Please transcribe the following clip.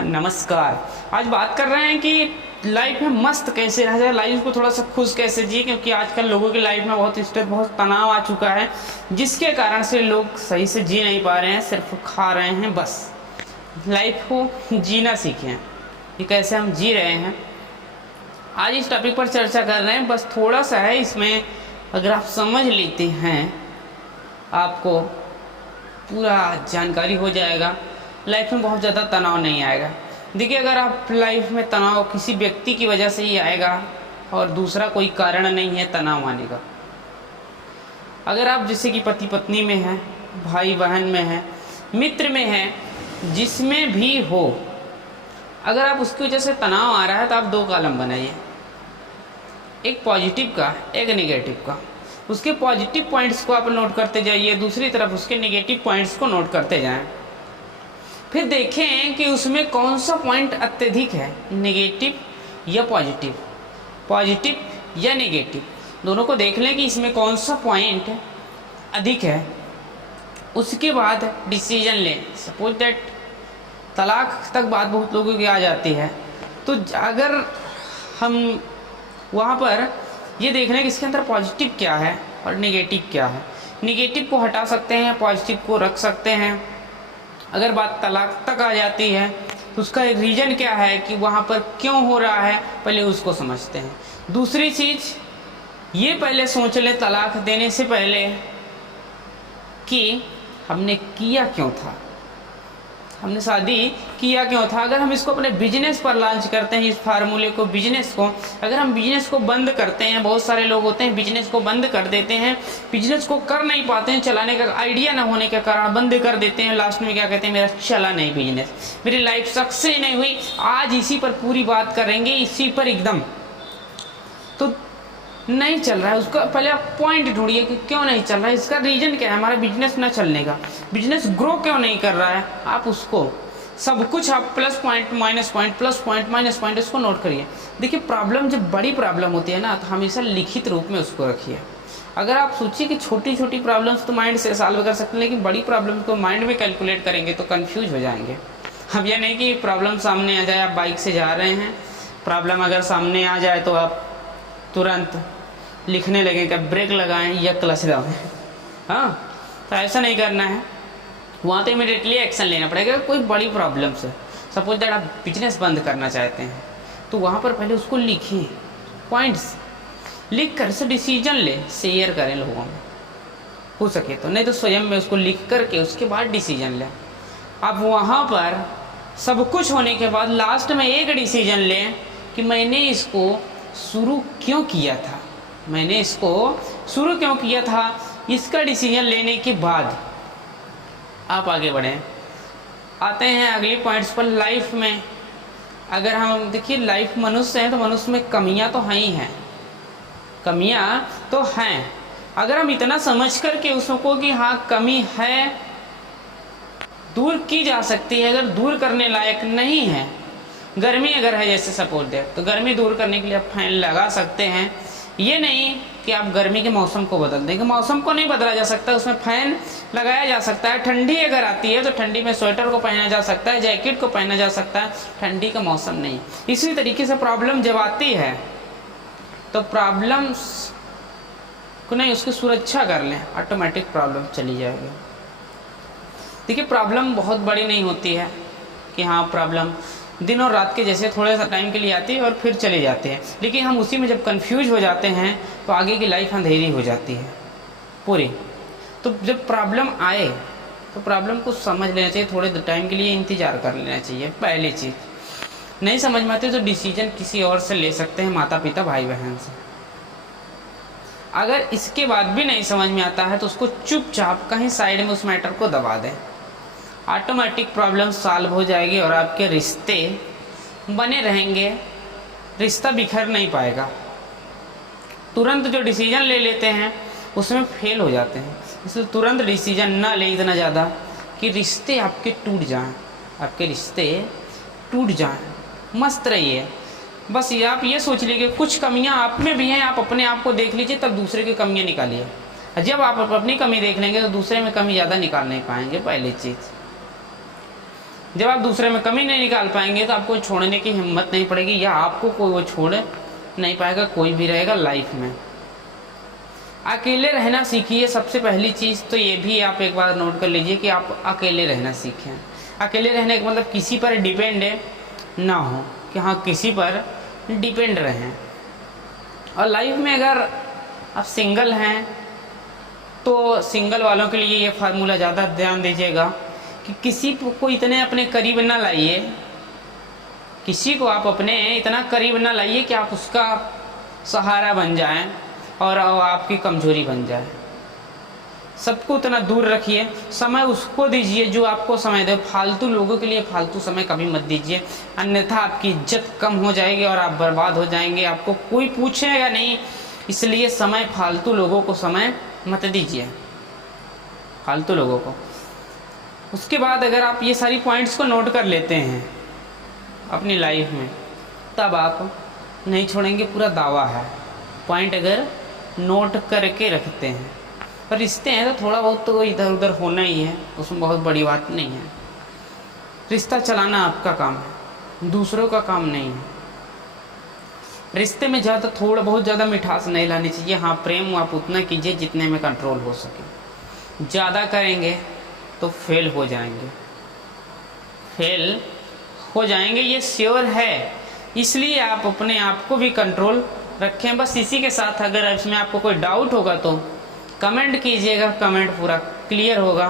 नमस्कार। आज बात कर रहे हैं कि लाइफ में मस्त कैसे रह जाए, लाइफ को थोड़ा सा खुश कैसे जिए, क्योंकि आजकल लोगों की लाइफ में बहुत स्ट्रेस, बहुत तनाव आ चुका है, जिसके कारण से लोग सही से जी नहीं पा रहे हैं, सिर्फ खा रहे हैं। बस लाइफ को जीना सीखें कि कैसे हम जी रहे हैं। आज इस टॉपिक पर चर्चा कर रहे हैं। बस थोड़ा सा है इसमें, अगर आप समझ लेते हैं आपको पूरा जानकारी हो जाएगा, लाइफ में बहुत ज़्यादा तनाव नहीं आएगा। देखिए, अगर आप लाइफ में तनाव किसी व्यक्ति की वजह से ही आएगा और दूसरा कोई कारण नहीं है तनाव आने का। अगर आप जैसे कि पति पत्नी में है, भाई बहन में है, मित्र में है, जिसमें भी हो, अगर आप उसकी वजह से तनाव आ रहा है तो आप दो कॉलम बनाइए, एक पॉजिटिव का, एक नेगेटिव का। उसके पॉजिटिव पॉइंट्स को आप नोट करते जाइए, दूसरी तरफ उसके नेगेटिव पॉइंट्स को नोट करते जाएं। फिर देखें कि उसमें कौन सा पॉइंट अत्यधिक है, नेगेटिव या पॉजिटिव, पॉजिटिव या नेगेटिव, दोनों को देख लें कि इसमें कौन सा पॉइंट अधिक है। उसके बाद डिसीजन लें। सपोज दैट तलाक तक बात बहुत लोगों की आ जाती है, तो अगर हम वहाँ पर ये देख लें कि इसके अंदर पॉजिटिव क्या है और नेगेटिव क्या है। नेगेटिव को हटा सकते हैं, पॉजिटिव को रख सकते हैं। अगर बात तलाक तक आ जाती है तो उसका एक रीज़न क्या है कि वहाँ पर क्यों हो रहा है, पहले उसको समझते हैं। दूसरी चीज़ ये पहले सोच लें तलाक देने से पहले कि हमने किया क्यों था, हमने शादी किया क्यों था। अगर हम इसको अपने बिजनेस पर लॉन्च करते हैं, इस फार्मूले को, बिजनेस को, अगर हम बिजनेस को बंद करते हैं, बहुत सारे लोग होते हैं बिजनेस को बंद कर देते हैं, बिजनेस को कर नहीं पाते हैं, चलाने का आइडिया ना होने के कारण बंद कर देते हैं। लास्ट में क्या कहते हैं, मेरा चला नहीं बिजनेस, मेरी लाइफ सक्सेस नहीं हुई। आज इसी पर पूरी बात करेंगे, इसी पर एकदम। तो नहीं चल रहा है, उसका पहले आप पॉइंट ढूंढिए कि क्यों नहीं चल रहा है, इसका रीजन क्या है, हमारा बिजनेस ना चलने का, बिजनेस ग्रो क्यों नहीं कर रहा है। आप उसको सब कुछ आप plus point, minus point, plus point, minus point, इसको नोट करिए। देखिए, प्रॉब्लम जब बड़ी प्रॉब्लम होती है ना, तो हमेशा लिखित रूप में उसको रखिए। अगर आप सोचिए कि छोटी छोटी प्रॉब्लम्स तो माइंड से सॉल्व कर सकते हैं, लेकिन बड़ी प्रॉब्लम को माइंड में कैलकुलेट करेंगे तो कन्फ्यूज हो जाएंगे। अब यह नहीं कि प्रॉब्लम सामने आ जाए, आप बाइक से जा रहे हैं, प्रॉब्लम अगर सामने आ जाए तो आप तुरंत लिखने लगे कि ब्रेक लगाएं या क्लच दबाएं। हाँ, तो ऐसा नहीं करना है, वहाँ तो इमीडिएटली एक्शन लेना पड़ेगा। कोई बड़ी प्रॉब्लम से, सपोज दैट आप बिजनेस बंद करना चाहते हैं, तो वहाँ पर पहले उसको लिखें, पॉइंट्स लिख कर से डिसीजन लें, शेयर करें लोगों में हो सके तो, नहीं तो स्वयं में उसको लिख करके उसके बाद डिसीजन लें। अब वहाँ पर सब कुछ होने के बाद लास्ट में एक डिसीजन लें कि मैंने इसको शुरू क्यों किया था, मैंने इसको शुरू क्यों किया था। इसका डिसीजन लेने के बाद आप आगे बढ़ें। आते हैं अगली पॉइंट्स पर। लाइफ में अगर हम देखिए, लाइफ मनुष्य है तो मनुष्य में कमियां तो हैं ही हैं, कमियां तो हैं। अगर हम इतना समझ कर के उसको कि हाँ कमी है, दूर की जा सकती है। अगर दूर करने लायक नहीं है, गर्मी अगर है जैसे सपोज दे, तो गर्मी दूर करने के लिए आप फैन लगा सकते हैं। ये नहीं कि आप गर्मी के मौसम को बदल देंगे, मौसम को नहीं बदला जा सकता, उसमें फैन लगाया जा सकता है। ठंडी अगर आती है तो ठंडी में स्वेटर को पहना जा सकता है, जैकेट को पहना जा सकता है, ठंडी का मौसम नहीं। इसी तरीके से प्रॉब्लम जब आती है तो प्रॉब्लम्स को नहीं, उसकी सुरक्षा कर लें, ऑटोमेटिक प्रॉब्लम चली जाएगी। देखिए, प्रॉब्लम बहुत बड़ी नहीं होती है कि हाँ प्रॉब्लम दिन और रात के जैसे थोड़े सा टाइम के लिए आती है और फिर चले जाते हैं, लेकिन हम उसी में जब कंफ्यूज हो जाते हैं तो आगे की लाइफ अंधेरी हो जाती है पूरी। तो जब प्रॉब्लम आए तो प्रॉब्लम को समझ लेना चाहिए, थोड़े टाइम के लिए इंतज़ार कर लेना चाहिए। पहली चीज़, नहीं समझ में आती तो डिसीजन किसी और से ले सकते हैं, माता पिता, भाई बहन से। अगर इसके बाद भी नहीं समझ में आता है तो उसको चुपचाप कहीं साइड में उस मैटर को दबा दें, ऑटोमेटिक प्रॉब्लम सॉल्व हो जाएगी और आपके रिश्ते बने रहेंगे, रिश्ता बिखर नहीं पाएगा। तुरंत जो डिसीजन ले लेते हैं उसमें फेल हो जाते हैं, इसलिए तुरंत डिसीजन ना लें इतना ज़्यादा कि रिश्ते आपके टूट जाएं, आपके रिश्ते टूट जाएं। मस्त रहिए, बस ये आप ये सोच लीजिए कुछ कमियां आप में भी हैं, आप अपने आप को देख लीजिए, तब दूसरे की कमियां निकालिए। जब आप अपनी कमी देख लेंगे तो दूसरे में कमी ज़्यादा निकाल नहीं पाएंगे। पहली चीज़। जब आप दूसरे में कमी नहीं निकाल पाएंगे तो आपको छोड़ने की हिम्मत नहीं पड़ेगी, या आपको कोई वो छोड़ नहीं पाएगा, कोई भी रहेगा लाइफ में। अकेले रहना सीखिए। सबसे पहली चीज़ तो ये भी आप एक बार नोट कर लीजिए कि आप अकेले रहना सीखें। अकेले रहने का मतलब किसी पर डिपेंड ना हो, कि हाँ किसी पर डिपेंड रहें। और लाइफ में अगर आप सिंगल हैं तो सिंगल वालों के लिए ये फार्मूला ज़्यादा ध्यान दीजिएगा कि किसी को इतने अपने करीब ना लाइए, किसी को आप अपने इतना करीब ना लाइए कि आप उसका सहारा बन जाएं और आपकी कमजोरी बन जाए। सबको उतना दूर रखिए। समय उसको दीजिए जो आपको समय दे। फालतू लोगों के लिए फालतू समय कभी मत दीजिए, अन्यथा आपकी इज्जत कम हो जाएगी और आप बर्बाद हो जाएंगे। आपको कोई पूछेगा नहीं, इसलिए समय फालतू लोगों को समय मत दीजिए, फालतू लोगों को। उसके बाद अगर आप ये सारी पॉइंट्स को नोट कर लेते हैं अपनी लाइफ में, तब आप नहीं छोड़ेंगे, पूरा दावा है। पॉइंट अगर नोट करके रखते हैं। पर रिश्ते हैं तो थोड़ा बहुत तो इधर उधर होना ही है, उसमें बहुत बड़ी बात नहीं है। रिश्ता चलाना आपका काम है, दूसरों का काम नहीं है। रिश्ते में थोड़ा बहुत ज़्यादा मिठास नहीं लानी चाहिए। हाँ, प्रेम आप उतना कीजिए जितने में कंट्रोल हो सके। ज़्यादा करेंगे तो फेल हो जाएंगे, फेल हो जाएंगे, ये श्योर है। इसलिए आप अपने आप को भी कंट्रोल रखें। बस इसी के साथ अगर इसमें आपको कोई डाउट होगा तो कमेंट कीजिएगा, कमेंट पूरा क्लियर होगा।